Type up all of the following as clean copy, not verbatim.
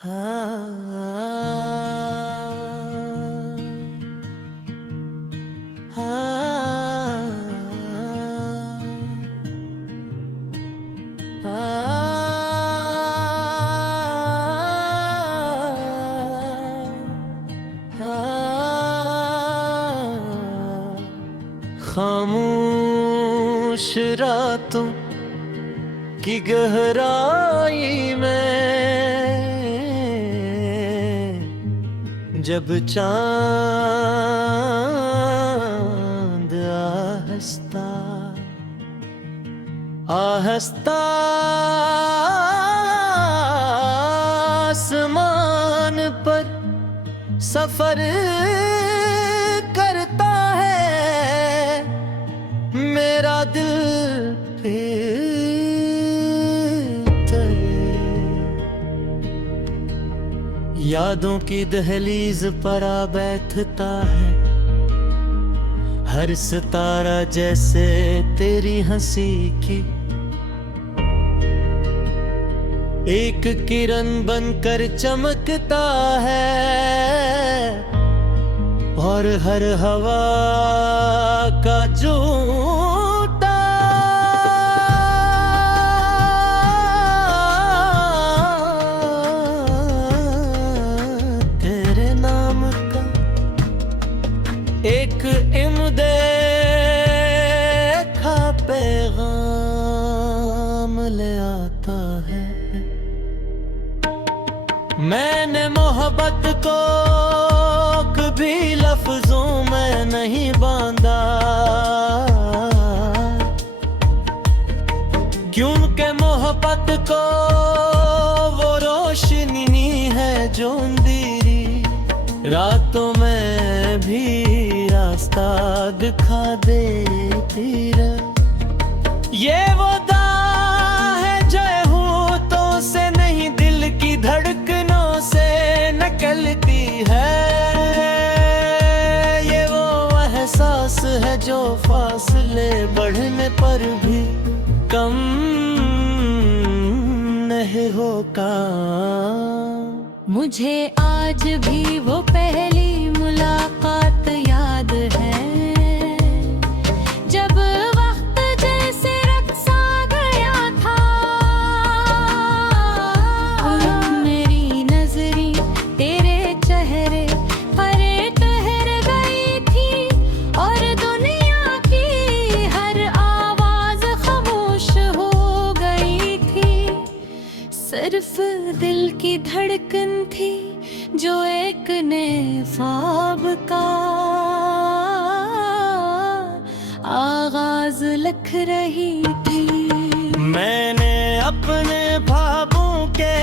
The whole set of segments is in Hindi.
खामोश रातों की गहराई में जब चांद आहिस्ता आहिस्ता आसमान पर सफर करता है, मेरा दिल फिर यादों की दहलीज पर आ बैठता है। हर सितारा जैसे तेरी हंसी की एक किरण बनकर चमकता है, और हर हवा का झूठा तेरे नाम का एक इमदेखा पैगाम ले आता है। मैंने मोहब्बत को कभी लफ्जों में नहीं बांधा, क्योंकि मोहब्बत को वो रोशनी है जो अंधेरी रातों में भी रास्ता दिखा देती है। ये वो है जो होठों से नहीं दिल की धड़कनों से निकलती है। ये वो एहसास है जो फासले बढ़ने पर भी कम नहीं होगा। मुझे आज भी वो पहली मुलाकात याद है, जब वक्त जैसे रक़्स आ गया था। मेरी नजरी तेरे चेहरे पर ठहर गई थी, और दुनिया की हर आवाज खामोश हो गई थी। सिर्फ दिल की धड़कन थी जो एक नए ख्वाब का आगाज लिख रही थी। मैंने अपने ख्वाबों के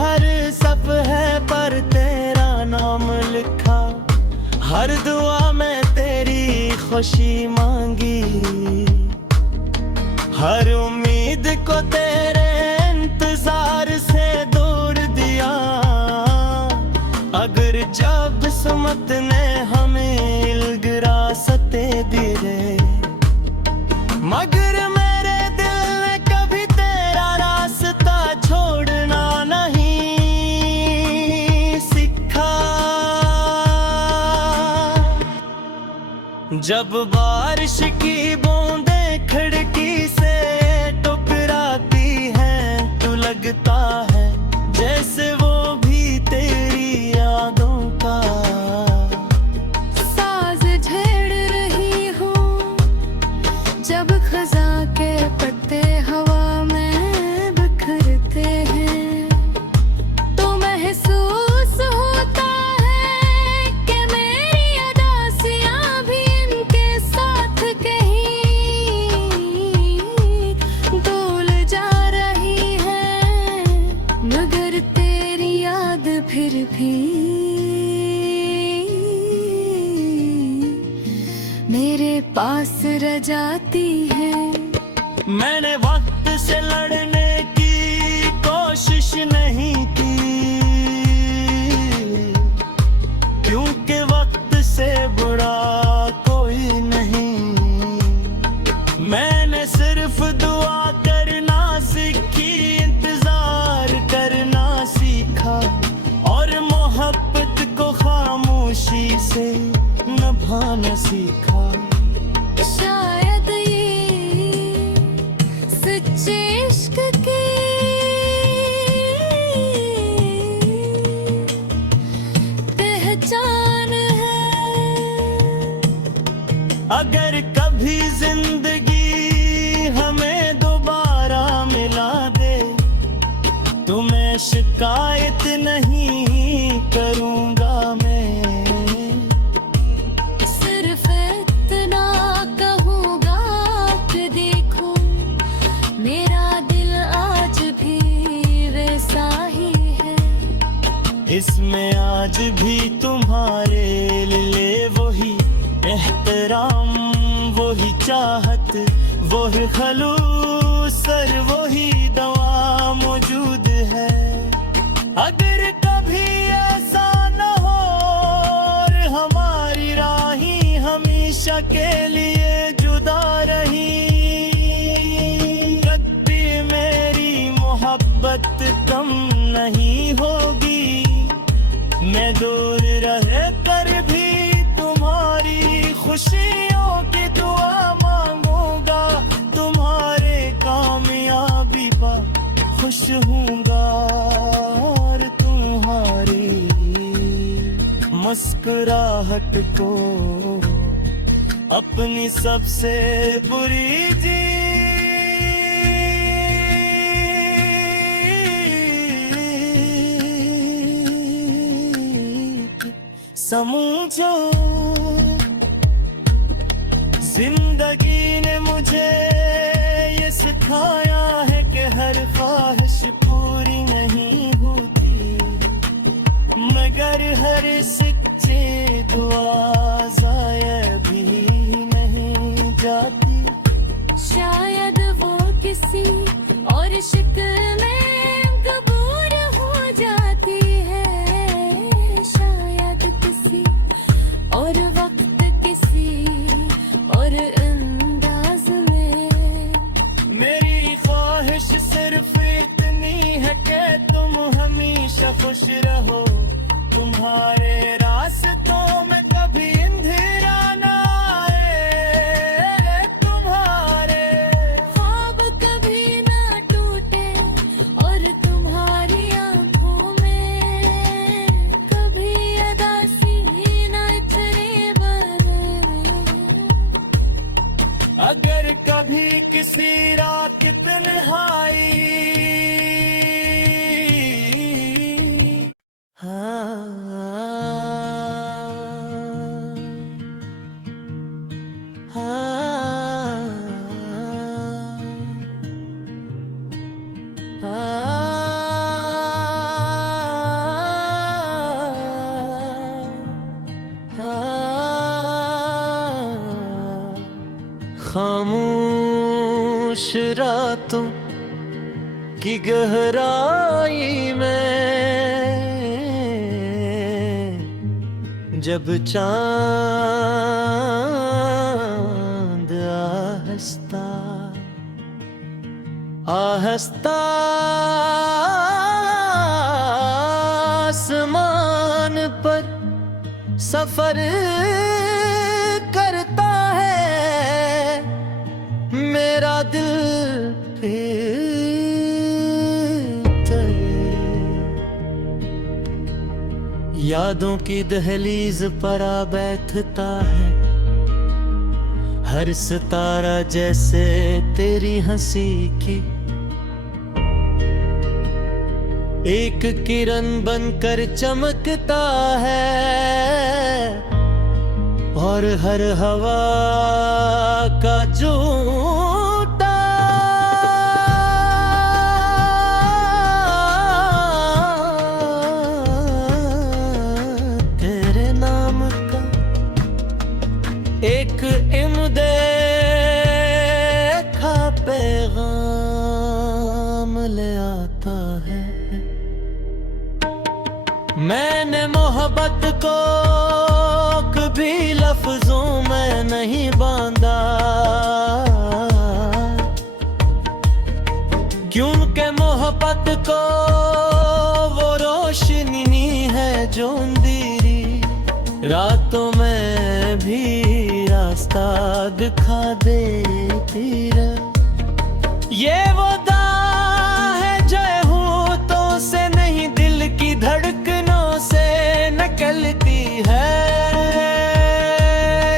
हर सफ़हे पर तेरा नाम लिखा, हर दुआ में तेरी खुशी मांगी, हर उम्मीद को तेरे इंतजार से दूर दिया। अगर जब किस्मत ने हमें इल्गिरासते दी रे, मगर मेरे दिल ने कभी तेरा रास्ता छोड़ना नहीं सीखा। जब बारिश की बूंदें खिड़की से टकराती हैं तो लगता है जैसे वो भी तेरी यादों का साज छेड़ रही हूँ। जब खज़ां के पत्ते हवा में बिखरते हैं, तो महसूस होता है कि मेरी अदासियाँ भी इनके साथ कहीं डोल जा रही हैं। मगर तेरी याद फिर भी मेरे पास रह जाती है। मैंने वक्त से लड़ने की कोशिश नहीं की, क्योंकि वक्त से बुरा कोई नहीं। मैंने सिर्फ दुआ करना सीखी, इंतजार करना सीखा, निभाना सीखा। शायद ये सच्चे इश्क की पहचान है। अगर कभी जिंदगी हमें दोबारा मिला दे तो मैं शिकायत नहीं करूंगा। मैं सिर्फ इतना कहूँगा कि देखो मेरा दिल आज भी वैसा ही है। इसमें आज भी तुम्हारे लिए वही एहतराम, वही चाहत, वही खलूस और वही दवा मौजूद है। अगर कभी ऐसा न हो और हमारी राहें हमेशा के लिए जुदा रही, कभी मेरी मोहब्बत कम नहीं होगी। मैं दूर रह कर भी तुम्हारी खुशियों की दुआ मांगूंगा। तुम्हारे कामयाबी पर खुश हूँगा और तुम्हारी मुस्कुराहट को अपनी सबसे बुरी जीत समझो। जिंदगी ने मुझे ये सिखाया है कि हर ख्वाहिश पूरी नहीं होती, मगर हर सच्ची दुआ ज़ाया भी नहीं जाती। शायद वो किसी और शक्ल में कबूर हो जाती है। शायद किसी और वक्त किसी और अंदाज में। मेरी ख्वाहिश सिर्फ इतनी है कि तुम हमेशा खुश रहो। तुम्हारे रास्तों में कभी अंधेरा ना आए, तुम्हारे ख्वाब कभी ना टूटे और तुम्हारी आंखों में कभी उदासी ना चले बने। अगर कभी किसी रात तन्हाई खामोश रातों की गहराई में जब चांद आहस्ता आहस्ता आसमान पर सफर करता है, मेरा दिल फिर यादों की दहलीज पर आ बैठता है। हर सितारा जैसे तेरी हंसी की एक किरण बनकर चमकता है, और हर हवा का झूठा तेरे नाम का एक इमदेखा पैगाम ले आता है। मैंने मोहब्बत को कभी लफ्जों में नहीं बांधा, क्योंकि मोहब्बत को वो रोशनी है जो अंधेरी रातों में भी रास्ता दिखा देती रहे। ये वो दाह है जो होठों से नहीं दिल की धड़कनों से निकलती है।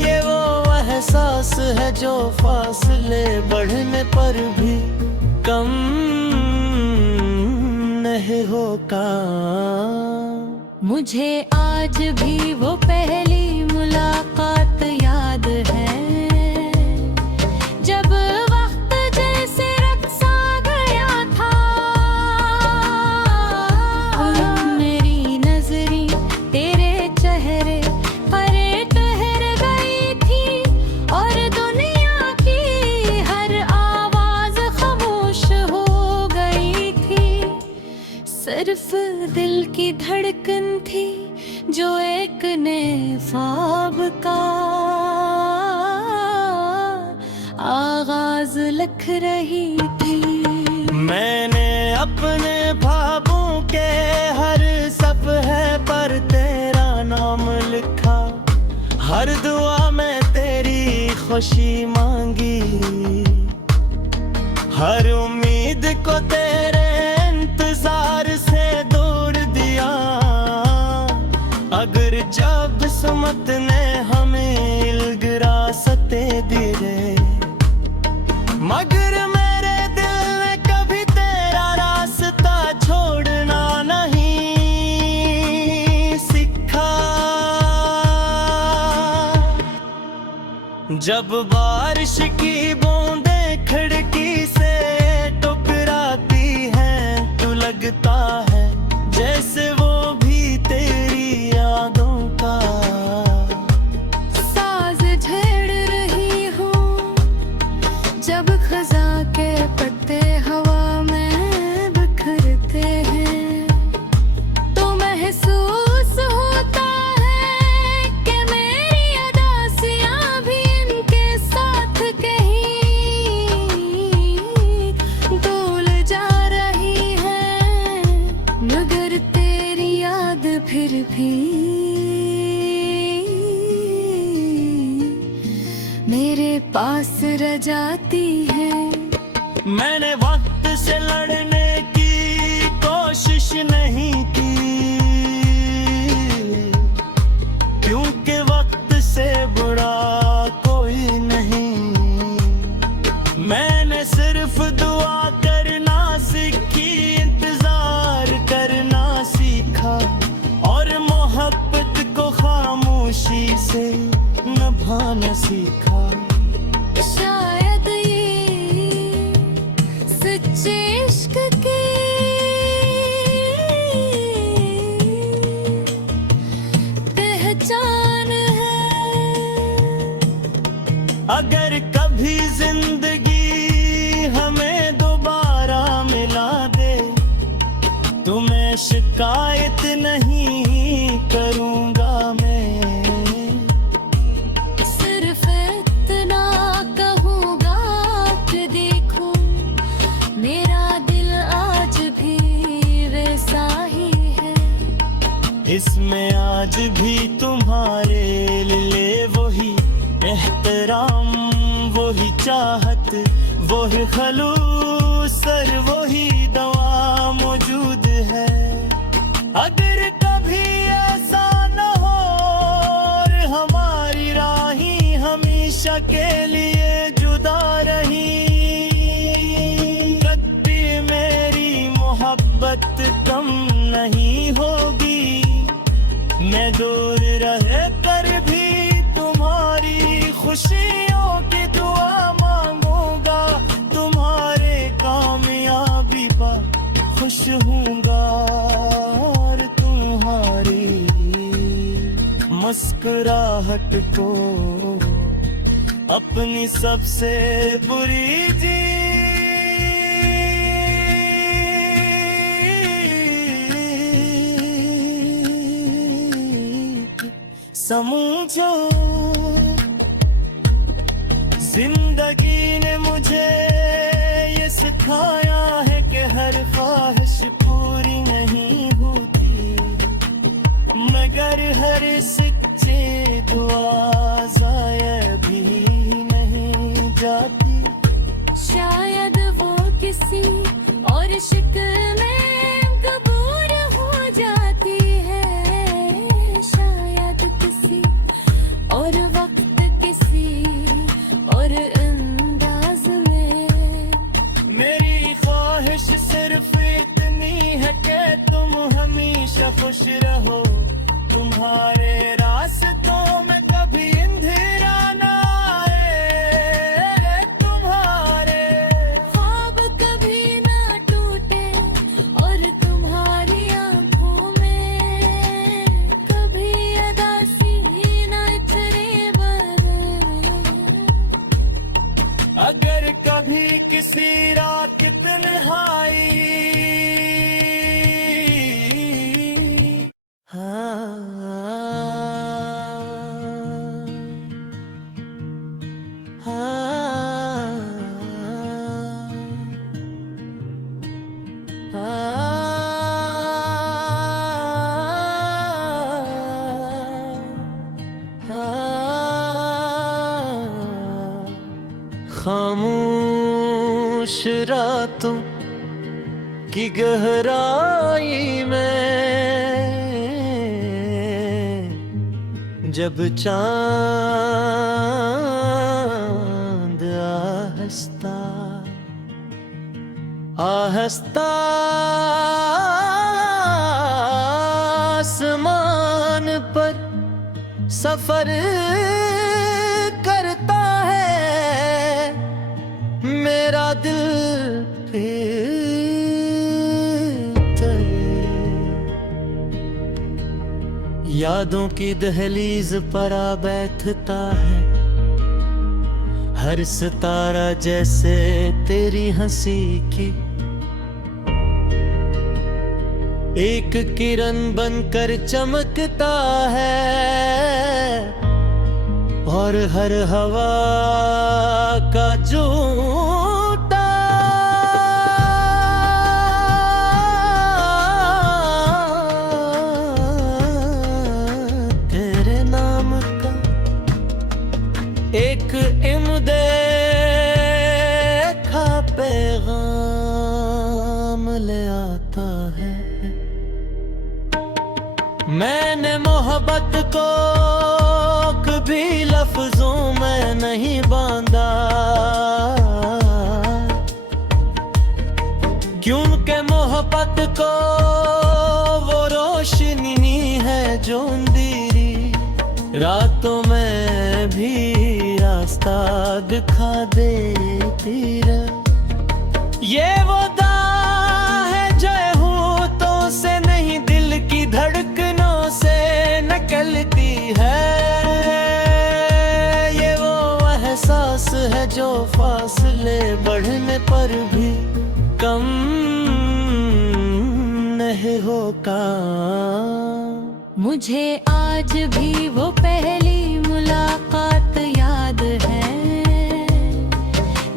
ये वो एहसास है जो फासले बढ़ने पर भी कम नहीं होगा। मुझे आज भी वो पहली मुलाकात याद है, जब वक्त जैसे रक्सा गया था। मेरी नजरी तेरे चेहरे पर ठहर गई थी और दुनिया की हर आवाज खामोश हो गई थी। सिर्फ दिल की धड़कन थी जो एक नए ख्वाब का आगाज लिख रही थी। मैंने अपने ख्वाबों के हर सफ़हे पर तेरा नाम लिखा, हर दुआ में तेरी खुशी मांगी, हर उम्मीद को तेरे इंतजार से दूर दिया। अगर जब किस्मत ने हमें इलगिरा सते दी रे, मगर मेरे दिल ने कभी तेरा रास्ता छोड़ना नहीं सीखा। जब बारिश की बूंदें खिड़की से टकराती हैं तो लगता है जैसे वो भी तेरी यादों का साज छेड़ रही हूँ। जब खजा के पत्ते हवा में बिखरते हैं तो महसूस होता है कि मेरी अदासियाँ भी इनके साथ कहीं डोल जा रही हैं, मगर तेरी याद फिर भी मेरे पास रह जाती है। मैंने वक्त से लड़ने की कोशिश नहीं की, क्योंकि वक्त से बुरा कोई नहीं। मैंने सिर्फ दुआ करना सीखी, इंतजार करना सीखा और मोहब्बत को खामोशी से निभाना सीखा। शायद ये सच्चे इश्क की पहचान है। अगर कभी जिंदगी हमें दोबारा मिला दे तो मैं शिकायत नहीं करूंगा। मैं सिर्फ इतना कहूँगा कि देखो मेरा दिल आज भी वैसा ही है। इसमें आज भी तुम्हारे लिए वही एहतराम, वही चाहत, वही खलूस, वही दवा मौजूद है। अगर कभी ऐसा न हो और हमारी राहें हमेशा के लिए जुदा रही, कभी मेरी मोहब्बत कम नहीं होगी। मैं दूर रह कर भी तुम्हारी खुशियों की दुआ मांगूंगा, तुम्हारे कामयाबी पर खुश हूँगा और तुम्हारी मुस्कुराहट को अपनी सबसे बुरी जी समझो। जिंदगी ने मुझे ये सिखाया है कि हर ख्वाहिश पूरी नहीं होती, मगर हर सच्चे मेरी दुआ ज़ाया भी नहीं जाती। शायद वो किसी और शक्ल में कबूर हो जाती है, शायद किसी और वक्त किसी और अंदाज में। मेरी ख्वाहिश सिर्फ इतनी है कि तुम हमेशा खुश रहो, तुम्हारे रास्तों में कभी अंधेरा ना आए, तुम्हारे ख्वाब कभी ना टूटे और तुम्हारी आंखों में कभी अदासी ना चढ़े बदन। अगर कभी किसी रात तन्हाई खामोश रातों की गहराई में जब चांद आहिस्ता आहिस्ता आसमान पर सफर करता है, मेरा दिल फिर यादों की दहलीज पर आ बैठता है, हर सितारा जैसे तेरी हंसी की एक किरण बनकर चमकता है, और हर हवा का झूठा तेरे नाम का एक इमदेखा पैगाम ले आता है। मैंने मोहब्बत को कभी लफ्जों में नहीं बांधा, क्योंकि मोहब्बत को वो रोशनी है जो अंधेरी रातों में भी रास्ता दिखा देती है। ये वो है जो होठों से नहीं दिल की धड़कनों से निकलती है, ये वो एहसास है जो फासले बढ़ने पर भी कम नहीं होगा। मुझे आज भी वो पहली मुलाकात याद है,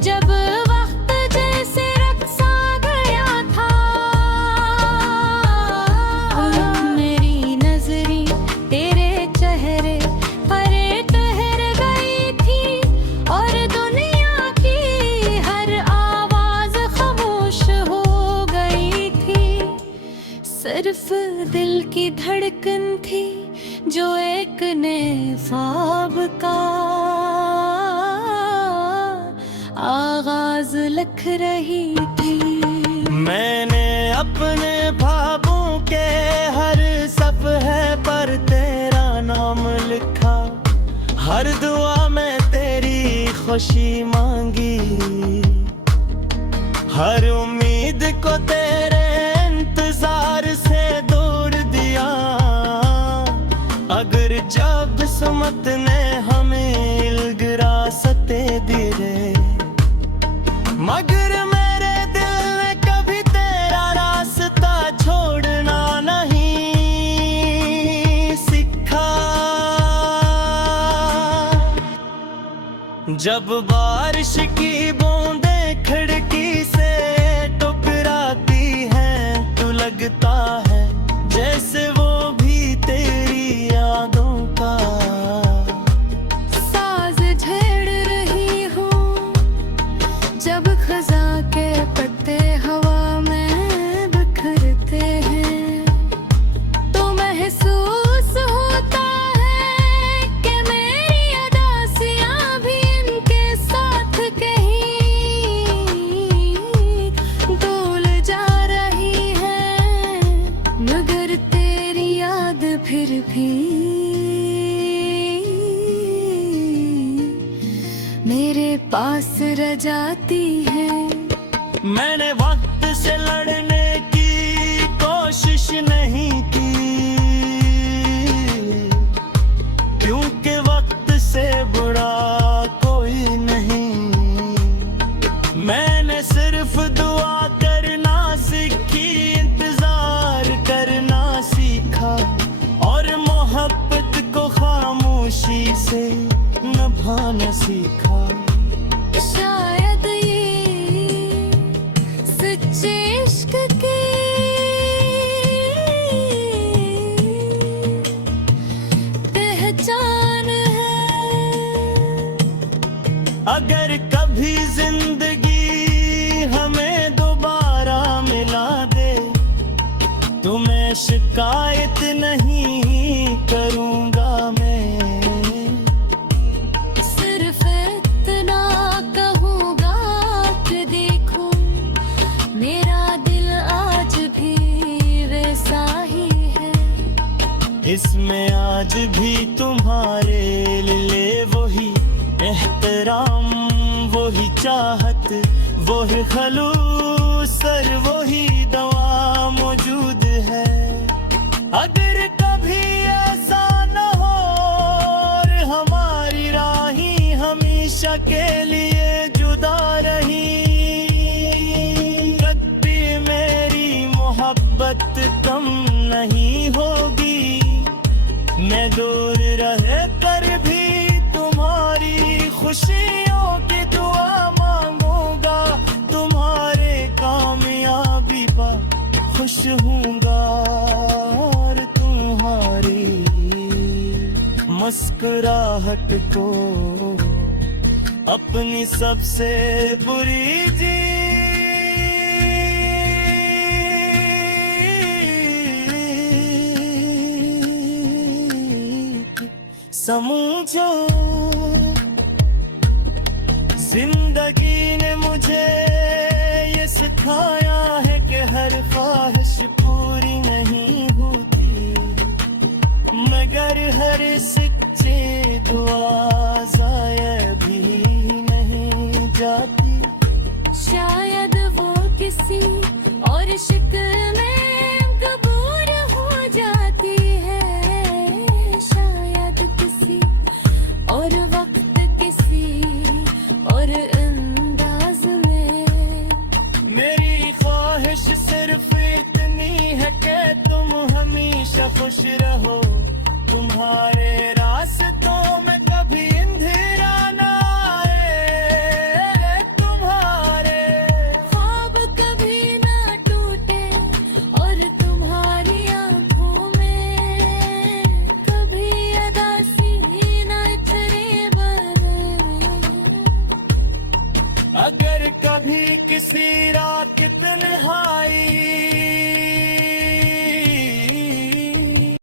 जब वक्त जैसे रक्सा गया था, मेरी नजरी तेरे चेहरे पर ठहर गई थी, और दुनिया की हर आवाज खामोश हो गई थी। सिर्फ दिल की धड़कन थी जो एक नए ख्वाब का आगाज लिख रही थी। मैंने अपने ख्वाबों के हर सफ़हे पर तेरा नाम लिखा, हर दुआ में तेरी खुशी मांगी, हर उम्मीद को तेरे इंतजार से दूर दिया। अगर जब किस्मत ने हमें इलगिरा सते दिए, मगर मेरे दिल ने कभी तेरा रास्ता छोड़ना नहीं सीखा। जब बारिश की बूंदें खिड़की से टकराती हैं तो लगता है जैसे वो भी तेरी यादों का भी मेरे पास रह जाती है। मैंने वक्त से लड़ने की कोशिश नहीं की, क्योंकि वक्त से बुरा कोई नहीं। मैंने सिर्फ दुआ करना सीखी, इंतजार करना सीखा, और मोहब्बत को खामोशी से निभाना सीखा। शायद ये सच्चे इश्क की पहचान है। अगर कभी जिंदगी हमें दोबारा मिला दे, तो मैं शिकायत नहीं करूंगा। मैं सिर्फ इतना कहूँगा कि देखो, मेरा दिल आज भी वैसा ही है। इसमें आज भी तुम्हारे लिए वही एहतराम, वही चाहत, वही खलूस, वही दवा मौजूद है। अगर कभी ऐसा न हो और हमारी राही हमेशा के लिए जुदा रही, कभी मेरी मोहब्बत कम नहीं होगी। मैं दूर रह कर भी तुम्हारी खुशियों की दुआ मांगूंगा, तुम्हारे कामयाबी पर खुश हूँगा, और तुम्हारी मुस्कुराहट को अपनी सबसे बुरी समझो। जिंदगी ने मुझे ये सिखाया है कि हर ख्वाहिश पूरी नहीं होती, मगर हर सच्ची दुआ ज़ाया भी नहीं जाती। शायद वो किसी और शक्ल में कबूल हो जाती है, शायद किसी और वक्त, किसी और अंदाज में। मेरी ख्वाहिश सिर्फ इतनी है कि तुम हमेशा खुश रहो, तुम्हारे